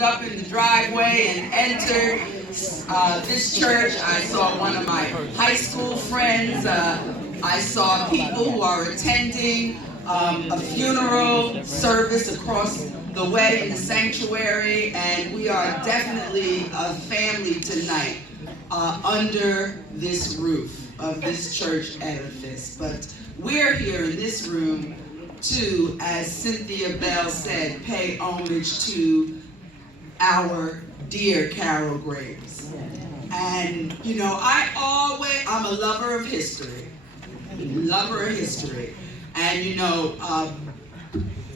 pulled up in the driveway and entered this church, I saw one of my high school friends. I saw people who are attending a funeral service across the way in the sanctuary, and we are definitely a family tonight under this roof of this church edifice. But we're here in this room to, as Cynthia Bell said, pay homage to our dear Carole Graves. And you know, I'm a lover of history. And you know,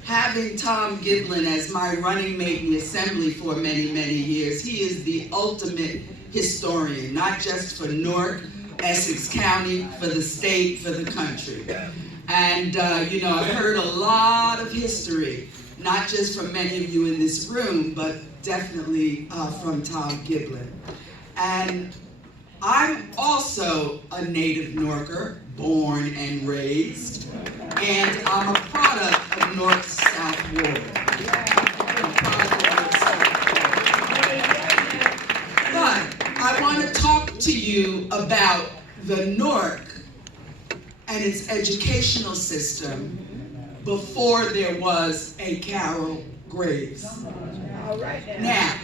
having Tom Giblin as my running mate in the assembly for many, many years, he is the ultimate historian, not just for Newark, Essex County, for the state, for the country. And you know, I've heard a lot of history, not just from many of you in this room, but definitely from Tom Giblin. And I'm also a native Newarker, born and raised, and I'm a product of Newark's South Ward. But I want to talk to you about the Newark and its educational system before there was a Carole Graves. Now,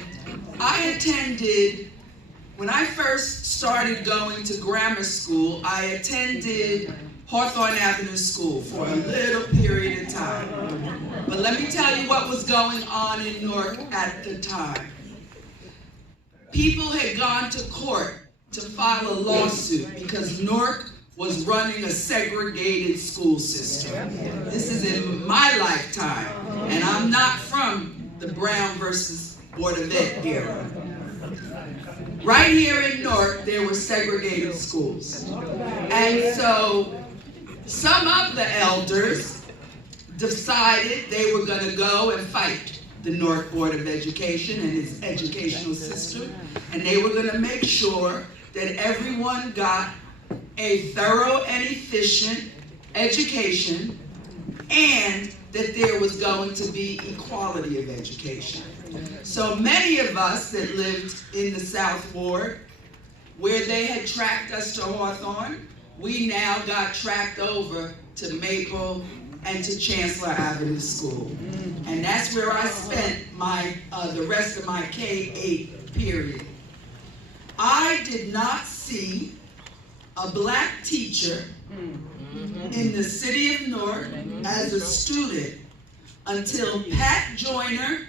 I attended, when I first started going to grammar school, I attended Hawthorne Avenue School for a little period of time. But let me tell you what was going on in Newark at the time. People had gone to court to file a lawsuit because Newark was running a segregated school system. This is in my lifetime, and I'm not from the Brown versus Board of Ed era. Right here in Newark, there were segregated schools. And so some of the elders decided they were going to go and fight the Newark Board of Education and its educational system, and they were going to make sure that everyone got a thorough and efficient education, and that there was going to be equality of education. So many of us that lived in the South Ward, where they had tracked us to Hawthorne, we now got tracked over to Maple and to Chancellor Avenue School. And that's where I spent the rest of my K-8 period. I did not see a black teacher in the city of Newark as a student until Pat Joyner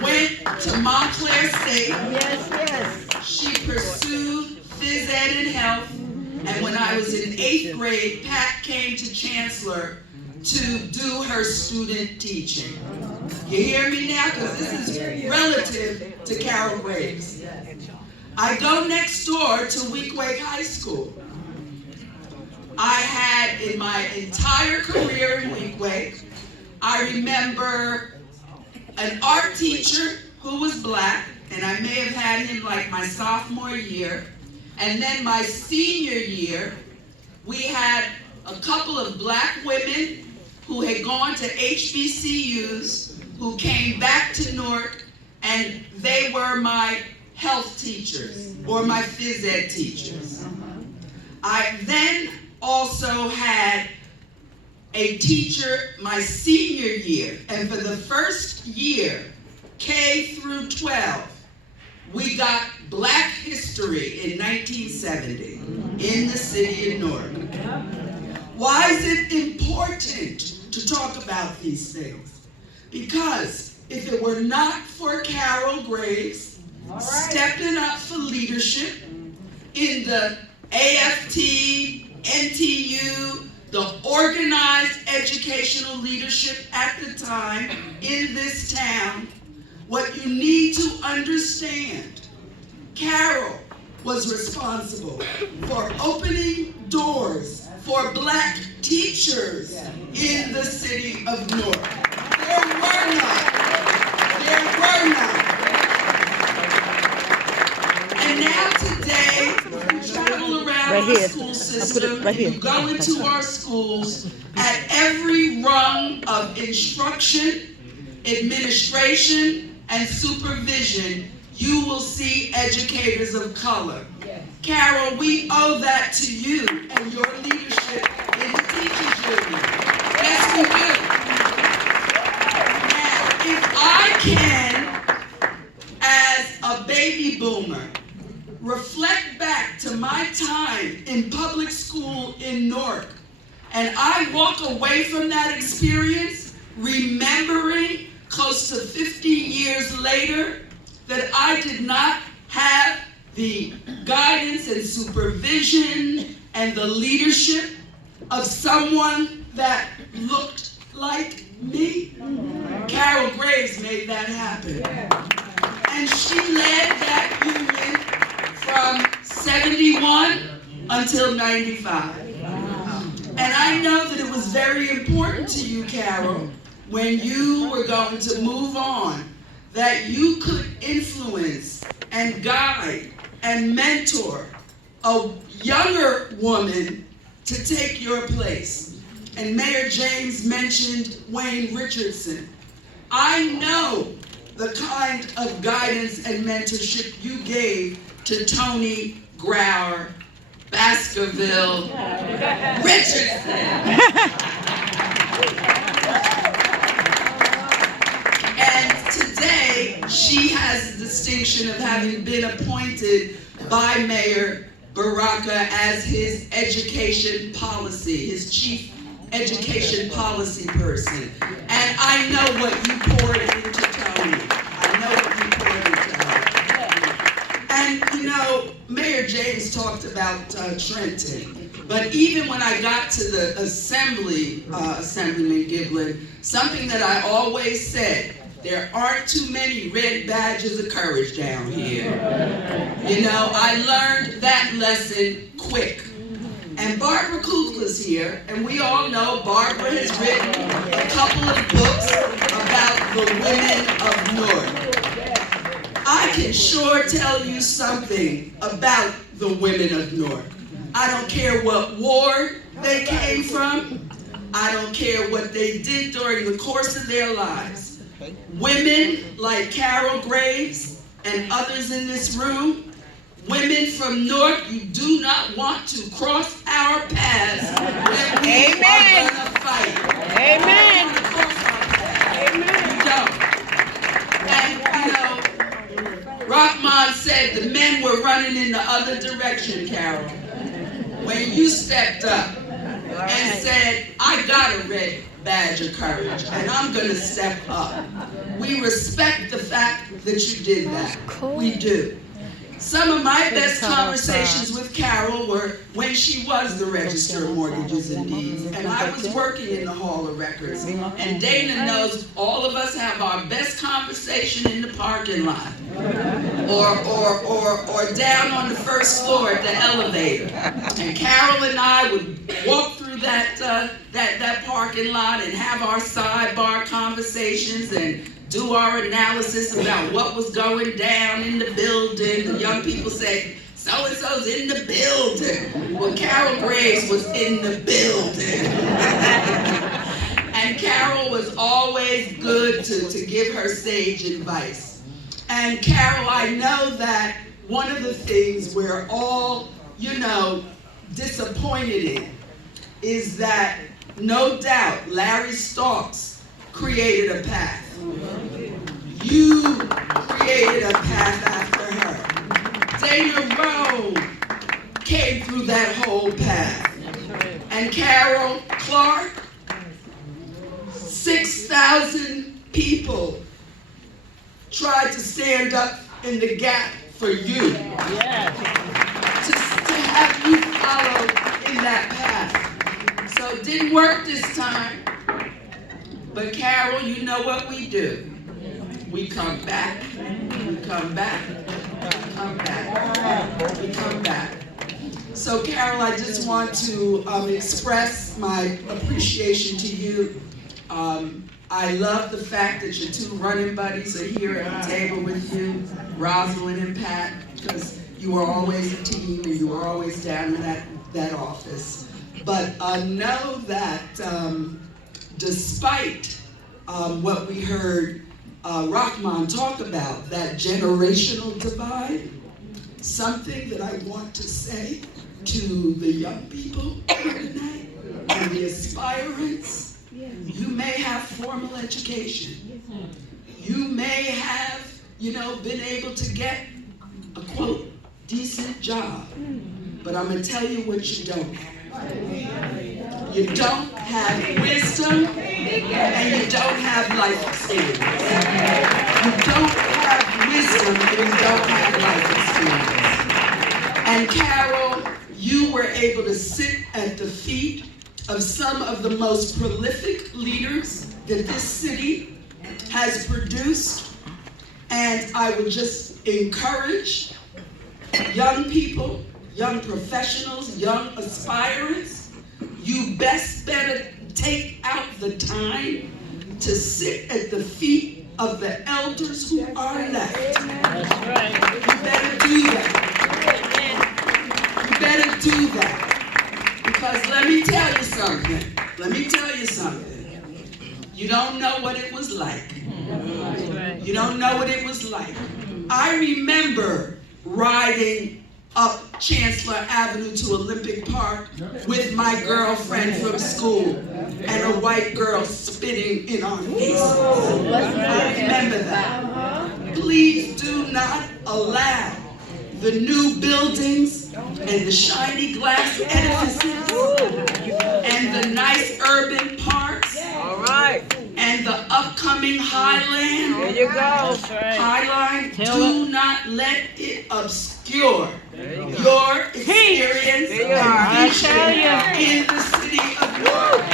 went to Montclair State. Yes. She pursued phys ed and health, and when I was in 8th grade, Pat came to Chancellor to do her student teaching. You hear me now? Because this is relative to Carole Graves. I go next door to Weequahic High School. I had, in my entire career in Weequahic, I remember an art teacher who was black, and I may have had him like my sophomore year. And then my senior year, we had a couple of black women who had gone to HBCUs, who came back to Newark, and they were my health teachers or my phys ed teachers. I then also had a teacher my senior year, and for the first year, K through 12, we got Black History in 1970 in the city of Newark. Why is it important to talk about these things? Because if it were not for Carole Graves stepping up for leadership in the AFT, NTU, the organized educational leadership at the time in this town, what you need to understand, Carole was responsible for opening doors for black teachers in the city of Newark. There were none. And now today, we travel around our school system, and you go into our schools, at every rung of instruction, administration, and supervision, you will see educators of color. Yes. Carole, we owe that to you and your leadership in the Teachers Union. Yes, we do. Now, if I can, as a baby boomer, reflect back to my time in public school in Newark, and I walk away from that experience remembering close to 50 years later that I did not have the guidance and supervision and the leadership of someone that looked like me. Carole Graves made that happen. And she led that union from 71 until 95. And I know that it was very important to you, Carole, when you were going to move on, that you could influence and guide and mentor a younger woman to take your place. And Mayor James mentioned Wayne Richardson. I know the kind of guidance and mentorship you gave to Tony Grauer, Baskerville, Richardson. And today, she has the distinction of having been appointed by Mayor Baraka as his education policy, his chief education policy person. And I know what you poured into Tony. I know what you poured into her. And you know, Mayor James talked about Trenton. But even when I got to the assembly, Assemblyman Giblin, something that I always said, there aren't too many red badges of courage down here. You know, I learned that lesson quick. And Barbara Kukla's here, and we all know Barbara has written a couple of books about the women of Newark. I can sure tell you something about the women of Newark. I don't care what ward they came from. I don't care what they did during the course of their lives. Women like Carole Graves and others in this room, women from Newark, you do not want to cross our paths when we are going to fight. Amen. You don't want to cross our paths. Amen. You don't. And, you know, Rahman said the men were running in the other direction, Carole. When you stepped up and said, I got a red badge of courage, and I'm going to step up. We respect the fact that you did that. We do. Some of my best conversations with Carole were when she was the Register of Mortgages and Deeds, and I was working in the Hall of Records. And Dana knows all of us have our best conversation in the parking lot, or down on the first floor at the elevator. And Carole and I would walk through that parking lot and have our sidebar conversations and do our analysis about what was going down in the building. The young people said, so-and-so's in the building. Well, Carole Graves was in the building. And Carole was always good to give her sage advice. And Carole, I know that one of the things we're all, you know, disappointed in is that, no doubt, Larry Stokes created a path. You created a path after her. Dana Rowe came through that whole path. And Carole Clark, 6,000 people tried to stand up in the gap for you. To have you follow in that path. So it didn't work this time. But Carole, you know what we do. We come back, we come back, we come back, we come back. So Carole, I just want to express my appreciation to you. I love the fact that your two running buddies are here at the table with you, Rosalind and Pat, because you are always a team and you are always down in that office. But know that despite what we heard Rahman talk about, that generational divide, something that I want to say to the young people here tonight and the aspirants. You may have formal education. You may have, been able to get a, quote, decent job. But I'm going to tell you what you don't have. You don't have wisdom, and you don't have life experience. You don't have wisdom, and you don't have life experience. And Carole, you were able to sit at the feet of some of the most prolific leaders that this city has produced. And I would just encourage young people, young professionals, young aspirants, you better take out the time to sit at the feet of the elders who are left. That's right. You better do that. You better do that. Because let me tell you something. You don't know what it was like. You don't know what it was like. I remember riding up Chancellor Avenue to Olympic Park with my girlfriend from school and a white girl spitting in our faces. I remember that. Please do not allow the new buildings and the shiny glass edifices and the nice urban parks and the upcoming Highland. There you go. Highline, do not let it obscure your experience and vision in the city of New York.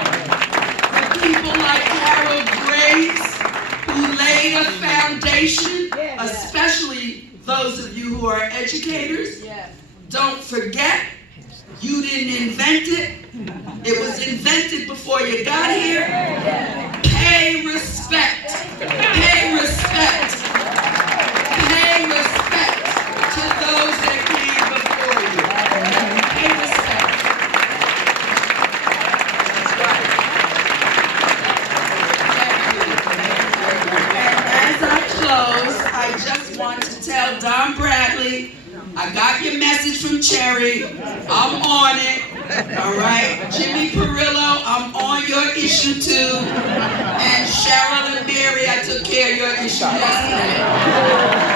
The people like Carole Grace, who laid a foundation, especially those of you who are educators, don't forget, you didn't invent it. It was invented before you got here. Pay respect. Pay respect. Pay respect to those that came before you. Pay respect. That's right. And as I close, I just want to tell Don Bradley, I got your message from Cherry. I'm on it. All right. Jimmy Perillo, I'm on your issue too. And Cheryl and Mary, I took care of your issue yesterday.